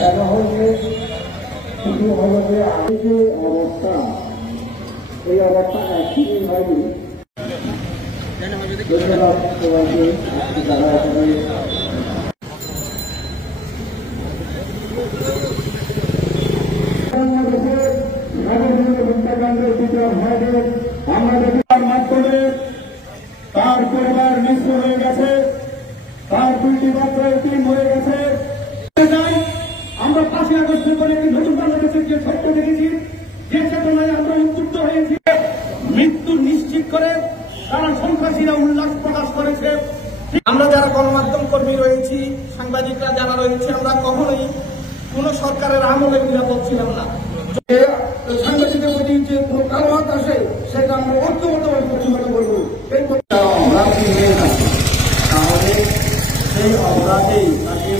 কেন হচ্ছে শুধু হলো যে আগে যে অবস্থা, এই অবস্থা একদিনই হয়নি। ধন্যবাদ সবাইকে যারা এখানে হত্যাকাণ্ডের বিচার হয়নি। আমরা দেখার মাধ্যমে তার পরিবার নিঃস্ব হয়ে গেছে, তার 2টি মাত্র এতিম হয়ে গেছে। আমরা 5ই আগস্টের পরে একটি নতুন বাংলাদেশের যে স্বপ্ন দেখেছি, যে চেতনায় আমরা উদ্যুক্ত হয়েছি, মৃত্যু নিশ্চিত করে তারা সন্ত্রাসীরা উল্লাস প্রকাশ করেছে। আমরা যারা গণমাধ্যম কর্মী রয়েছি, সাংবাদিকরা যারা রয়েছে, আমরা কখনোই কোন সরকারের আমলে নিরাপদ ছিলাম না। সাংবাদিকের প্রতি যে কোনো কারো হাত আসে সেটা আমরা ঐক্যবদ্ধভাবে প্রতিহত করবো। এই অপরাধ তাহলে সেই অপরাধেই তাকে